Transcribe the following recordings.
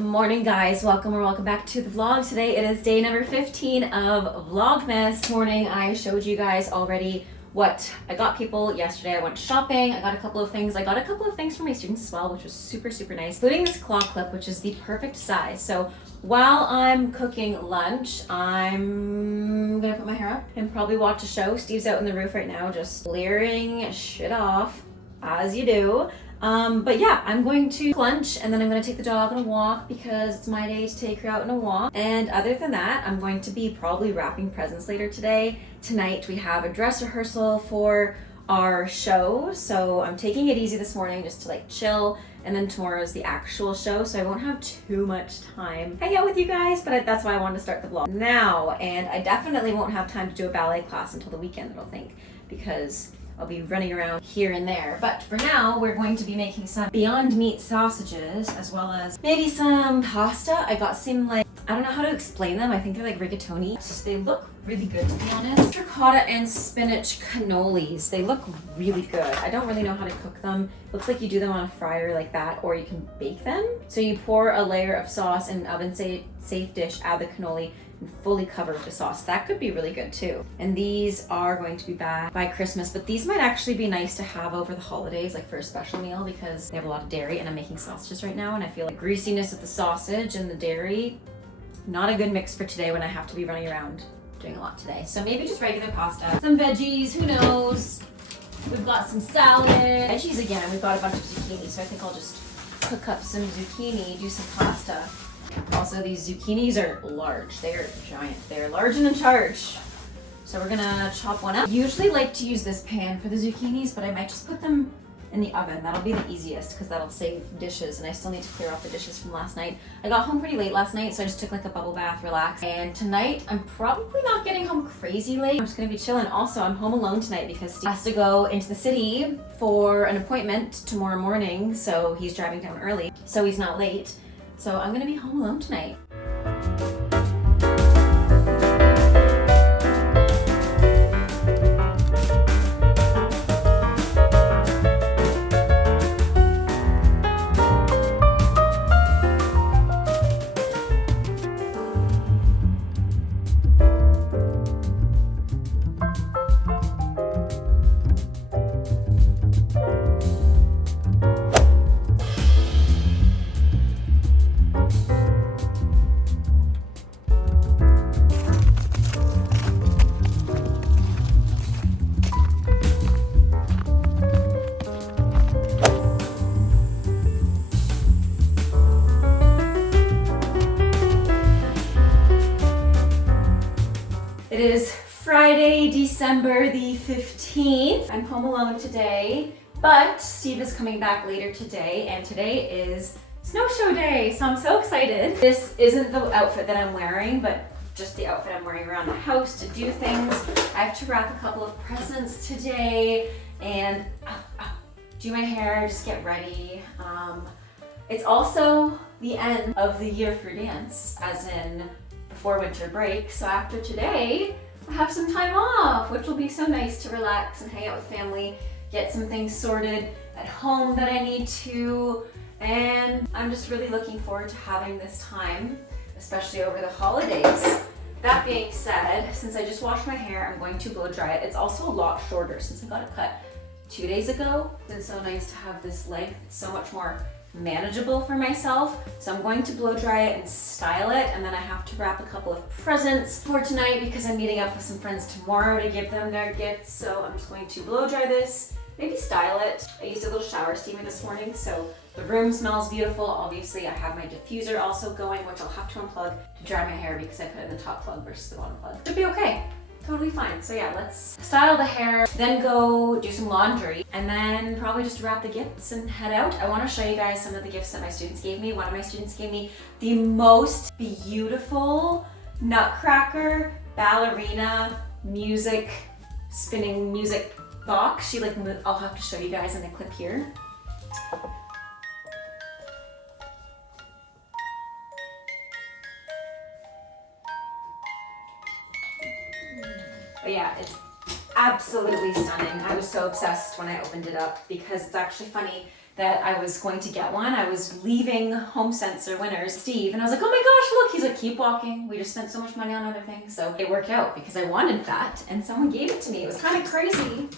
morning, guys. Welcome back to the vlog. Today it is day number 15 of Vlogmas. This morning I showed you guys already what I got people yesterday. I went shopping. I got a couple of things. I got a couple of things for my students as well, which was super nice, including this claw clip, which is the perfect size. So while I'm cooking lunch, I'm gonna put my hair up and probably watch a show. Steve's out on the roof right now just clearing shit off, as you do. But yeah, I'm going to lunch and then I'm going to take the dog on a walk because it's my day to take her out on a walk. And other than that, I'm going to be probably wrapping presents later today. Tonight we have a dress rehearsal for our show, so I'm taking it easy this morning just to like chill, and then tomorrow is the actual show, so I won't have too much time hang out with you guys, but that's why I wanted to start the vlog now. And I definitely won't have time to do a ballet class until the weekend, I don't think, because I'll be running around here and there. But for now, we're going to be making some Beyond Meat sausages, as well as maybe some pasta. I got some, like, I don't know how to explain them. I think they're like rigatoni. They look really good, to be honest. Ricotta and spinach cannolis. They look really good. I don't really know how to cook them. Looks like you do them on a fryer like that, or you can bake them. So you pour a layer of sauce in an oven-safe dish, add the cannoli, and fully cover with the sauce. That could be really good too. And these are going to be back by Christmas, but these might actually be nice to have over the holidays, like for a special meal, because they have a lot of dairy, and I'm making sausages right now, and I feel like greasiness of the sausage and the dairy, not a good mix for today when I have to be running around doing a lot today. So maybe just regular pasta, some veggies, who knows? We've got some salad, veggies again, and we've got a bunch of zucchini, so I think I'll just cook up some zucchini, do some pasta. Also, these zucchinis are large. They're giant. They're large and in charge. So we're gonna chop one up. I usually like to use this pan for the zucchinis, but I might just put them in the oven. That'll be the easiest because that'll save dishes, and I still need to clear off the dishes from last night. I got home pretty late last night, so I just took like a bubble bath, relaxed. And tonight, I'm probably not getting home crazy late. I'm just gonna be chilling. Also, I'm home alone tonight because Steve has to go into the city for an appointment tomorrow morning, so he's driving down early, so he's not late. So I'm gonna be home alone tonight. It is Friday, December the 15th. I'm home alone today, but Steve is coming back later today, and today is snow show day, so I'm so excited. This isn't the outfit that I'm wearing, but just the outfit I'm wearing around the house to do things. I have to wrap a couple of presents today and do my hair, just get ready. It's also the end of the year for dance, as in before winter break. So after today, I have some time off, which will be so nice to relax and hang out with family, get some things sorted at home that I need to, and I'm just really looking forward to having this time, especially over the holidays. That being said, since I just washed my hair, I'm going to blow dry it. It's also a lot shorter since I got it cut 2 days ago. It's so nice to have this length. It's so much more manageable for myself. So I'm going to blow dry it and style it, and then I have to wrap a couple of presents for tonight because I'm meeting up with some friends tomorrow to give them their gifts. So I'm just going to blow dry this, maybe style it. I used a little shower steamer this morning, so the room smells beautiful. Obviously, I have my diffuser also going, which I'll have to unplug to dry my hair because I put it in the top plug versus the bottom plug. Should be okay. Totally fine. So yeah, let's style the hair, then go do some laundry, and then probably just wrap the gifts and head out. I want to show you guys some of the gifts that my students gave me. One of my students gave me the most beautiful nutcracker ballerina music spinning music box. She I'll have to show you guys in a clip here. But yeah, it's absolutely stunning. I was so obsessed when I opened it up because it's actually funny that I was going to get one. I was leaving Home Sensor Winners, Steve, and I was like, oh my gosh, look. He's like, keep walking. We just spent so much money on other things. So it worked out because I wanted that and someone gave it to me. It was kind of crazy,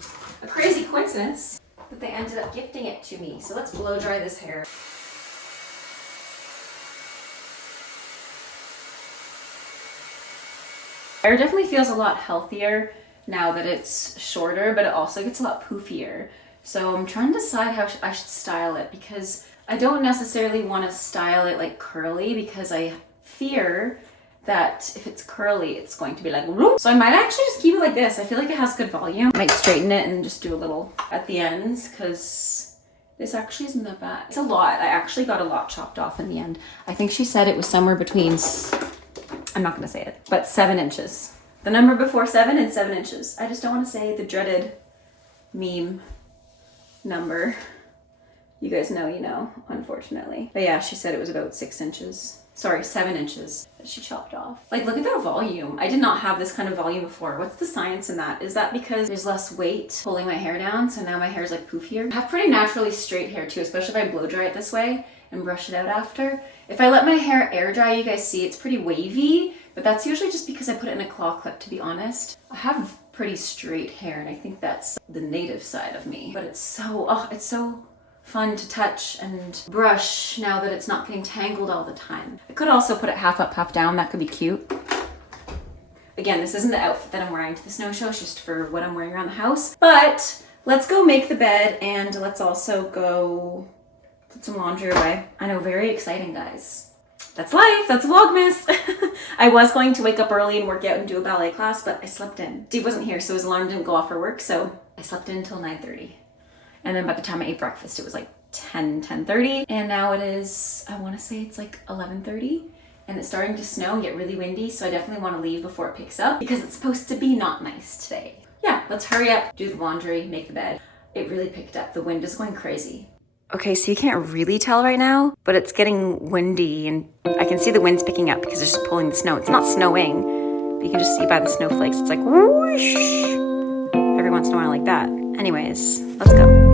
a crazy coincidence that they ended up gifting it to me. So let's blow dry this hair. Hair definitely feels a lot healthier now that it's shorter, but it also gets a lot poofier. So I'm trying to decide how I should style it because I don't necessarily want to style it like curly because I fear that if it's curly, it's going to be like, whoop. So I might actually just keep it like this. I feel like it has good volume. I might straighten it and just do a little at the ends because this actually isn't that bad. It's a lot. I actually got a lot chopped off in the end. I think she said it was somewhere between, I'm not going to say it, but 7 inches. The number before 7 and 7 inches. I just don't want to say the dreaded meme number. You guys know, you know, unfortunately. But yeah, she said it was about 6 inches. Sorry, 7 inches that she chopped off. Like, look at that volume. I did not have this kind of volume before. What's the science in that? Is that because there's less weight pulling my hair down, so now my hair is like poofier? I have pretty naturally straight hair too, especially if I blow dry it this way and brush it out after. If I let my hair air dry, you guys see it's pretty wavy, but that's usually just because I put it in a claw clip, to be honest. I have pretty straight hair, and I think that's the native side of me. But it's so fun to touch and brush now that it's not getting tangled all the time. I could also put it half up, half down. That could be cute. Again, this isn't the outfit that I'm wearing to the snow show. It's just for what I'm wearing around the house. But let's go make the bed, and let's also go put some laundry away. I know, very exciting, guys. That's life, that's Vlogmas. I was going to wake up early and work out and do a ballet class, but I slept in. Steve wasn't here, so his alarm didn't go off for work, so I slept in until 9:30. And then by the time I ate breakfast, it was like 10:30. And now it is, I wanna say it's like 11:30. And it's starting to snow and get really windy, so I definitely wanna leave before it picks up because it's supposed to be not nice today. Yeah, let's hurry up, do the laundry, make the bed. It really picked up. The wind is going crazy. Okay, so you can't really tell right now, but it's getting windy and I can see the wind's picking up because it's just pulling the snow. It's not snowing, but you can just see by the snowflakes. It's like whoosh every once in a while like that. Anyways, let's go.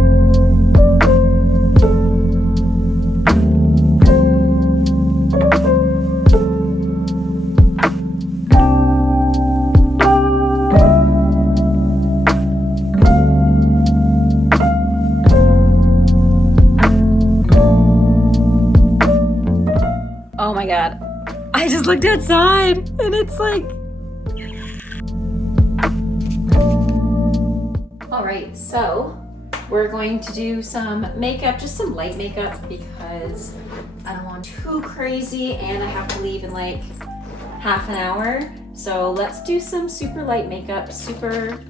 Oh my God, I just looked outside and it's like... All right, so we're going to do some makeup, just some light makeup because I don't want too crazy and I have to leave in like half an hour. So let's do some super light makeup, super,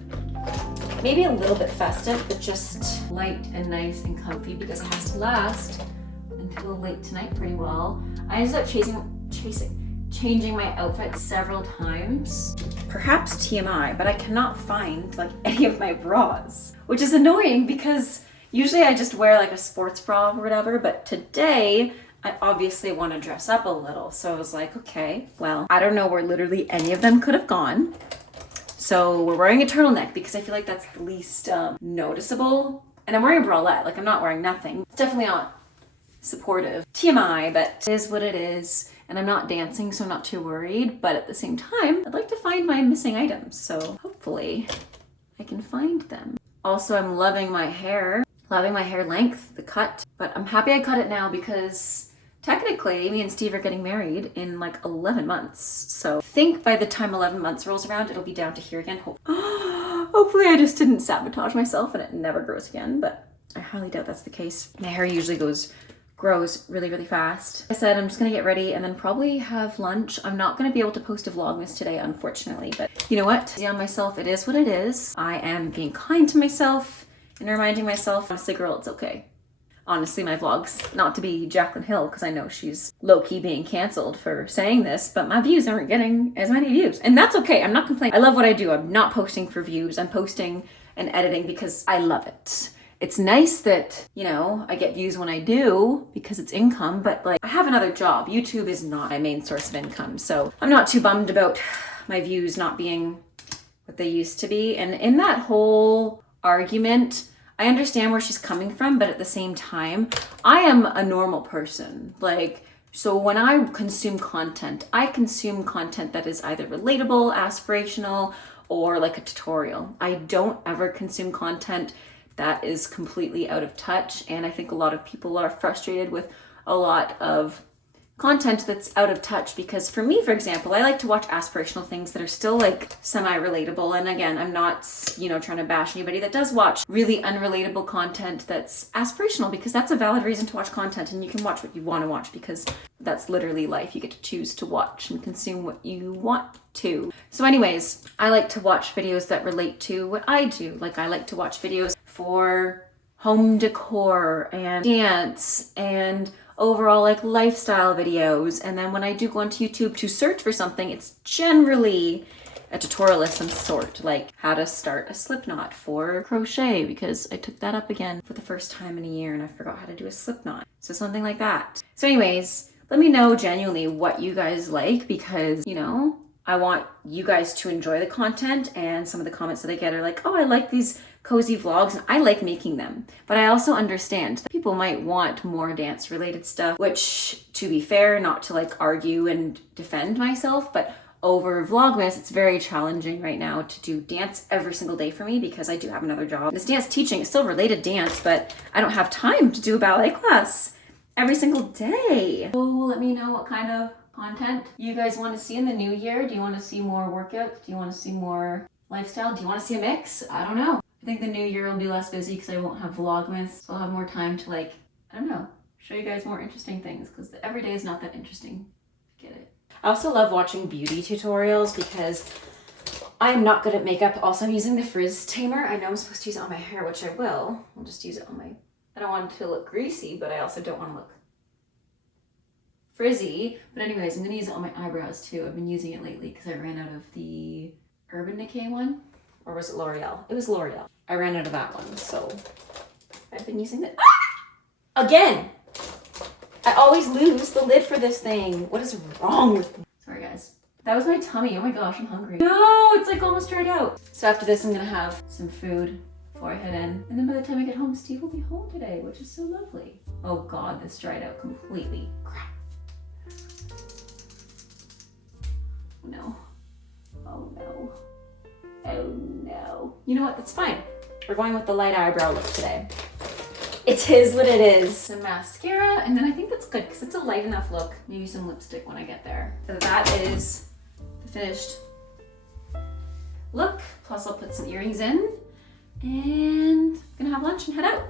maybe a little bit festive, but just light and nice and comfy because it has to last until late tonight pretty well. I ended up changing my outfit several times. Perhaps TMI, but I cannot find like any of my bras, which is annoying because usually I just wear like a sports bra or whatever, but today I obviously want to dress up a little. So I was like, okay, well, I don't know where literally any of them could have gone. So we're wearing a turtleneck because I feel like that's the least noticeable. And I'm wearing a bralette, like I'm not wearing nothing. It's definitely not supportive. TMI, but it is what it is. And I'm not dancing, so I'm not too worried. But at the same time, I'd like to find my missing items. So hopefully I can find them. Also, I'm loving my hair length, the cut. But I'm happy I cut it now because technically me and Steve are getting married in like 11 months. So I think by the time 11 months rolls around, it'll be down to here again. Hopefully I just didn't sabotage myself and it never grows again, but I highly doubt that's the case. My hair usually grows really, really fast. I said I'm just gonna get ready and then probably have lunch. I'm not gonna be able to post a Vlogmas today, unfortunately, but you know what? Easy on myself, it is what it is. I am being kind to myself and reminding myself, honestly, girl, it's okay. Honestly, my vlogs, not to be Jaclyn Hill, because I know she's low-key being canceled for saying this, but my views aren't getting as many views. And that's okay, I'm not complaining. I love what I do. I'm not posting for views. I'm posting and editing because I love it. It's nice that, you know, I get views when I do because it's income, but like I have another job. YouTube is not my main source of income. So I'm not too bummed about my views not being what they used to be. And in that whole argument, I understand where she's coming from, but at the same time, I am a normal person. Like, so when I consume content, I consume content that is either relatable, aspirational, or like a tutorial. I don't ever consume content that is completely out of touch. And I think a lot of people are frustrated with a lot of content that's out of touch, because for me, for example, I like to watch aspirational things that are still like semi-relatable. And again, I'm not, trying to bash anybody that does watch really unrelatable content that's aspirational, because that's a valid reason to watch content, and you can watch what you want to watch because that's literally life. You get to choose to watch and consume what you want to. So anyways, I like to watch videos that relate to what I do. Like, I like to watch videos for home decor and dance and overall like lifestyle videos. And then when I do go onto YouTube to search for something, it's generally a tutorial of some sort, like how to start a slip knot for crochet, because I took that up again for the first time in a year and I forgot how to do a slip knot. So something like that. So anyways, let me know genuinely what you guys like, because I want you guys to enjoy the content, and some of the comments that I get are like, oh, I like these cozy vlogs, and I like making them. But I also understand that people might want more dance related stuff, which, to be fair, not to like argue and defend myself, but over Vlogmas, it's very challenging right now to do dance every single day for me, because I do have another job. This dance teaching is still related dance, but I don't have time to do a ballet class every single day. So let me know what kind of content you guys want to see in the new year. Do you want to see more workouts? Do you want to see more lifestyle? Do you want to see a mix? I don't know. I think the new year will be less busy because I won't have Vlogmas. So I'll have more time to show you guys more interesting things, because every day is not that interesting. Get it? I also love watching beauty tutorials because I am not good at makeup. Also, I'm using the frizz tamer. I know I'm supposed to use it on my hair, which I will. I'll just use it on my... I don't want it to look greasy, but I also don't want to look frizzy. But anyways, I'm going to use it on my eyebrows too. I've been using it lately because I ran out of the Urban Decay one. Or was it L'Oreal? It was L'Oreal. I ran out of that one, so I've been using it. Ah! Again! I always lose the lid for this thing. What is wrong with me? Sorry, guys. That was my tummy. Oh my gosh, I'm hungry. No, it's like almost dried out. So after this, I'm gonna have some food before I head in. And then by the time I get home, Steve will be home today, which is so lovely. Oh God, this dried out completely. Crap. No. Oh no. Oh no. You know what? That's fine. We're going with the light eyebrow look today. It is what it is. Some mascara, and then I think that's good because it's a light enough look. Maybe some lipstick when I get there. So that is the finished look. Plus I'll put some earrings in, and I'm gonna have lunch and head out.